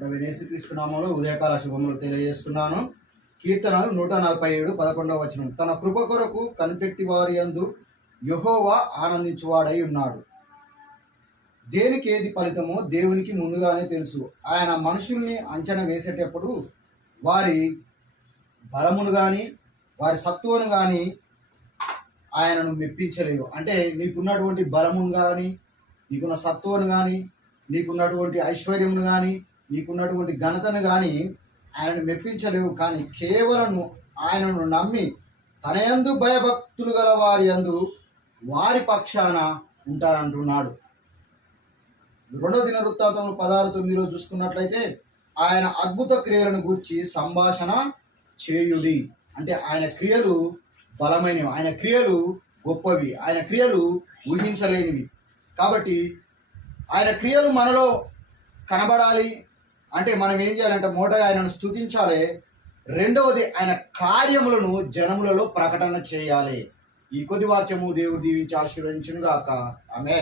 ప్రవీణ్ యేసుక్రీస్తు నామములో ఉదయకాల శుభములు తెలియజేస్తున్నాను. కీర్తనలు 147 11వ వచనం. తన కృప కొరకు కనిపెట్టి వారి యందు యెహోవా ఆనందించువాడై ఉన్నాడు. దేనికి ఏది ఫలితమో దేవునికి ముందుగానే తెలుసు. ఆయన మనుషుల్ని అంచనా వేసేటప్పుడు వారి బలమును కానీ వారి సత్తువను కానీ ఆయనను మెప్పించలేవు. అంటే నీకున్నటువంటి బలమును కానీ, నీకున్న సత్తువను కానీ, నీకున్నటువంటి ఐశ్వర్యమును కానీ, నీకున్నటువంటి ఘనతను కానీ ఆయనను మెప్పించలేవు. కానీ కేవలం ఆయనను నమ్మి తన యందు భయభక్తులు గల వారి యందు వారి పక్షాన ఉంటారంటున్నాడు. 2వ దినవృత్తాంతములు 16:9 చూసుకున్నట్లయితే ఆయన అద్భుత క్రియలను గూర్చి సంభాషణ చేయుడి. అంటే ఆయన క్రియలు బలమైనవి, ఆయన క్రియలు గొప్పవి, ఆయన క్రియలు ఊహించలేనివి. కాబట్టి ఆయన క్రియలు మనలో కనబడాలి అంటే మనం ఏం చేయాలంటే మొదట ఆయనను స్తుతించాలి. రెండవది ఆయన కార్యములను జనములలో ప్రకటన చేయాలి. ఈ కొద్ది వాక్యము దేవుడు దీవించి ఆశీర్వదించును గాక. ఆమేన్.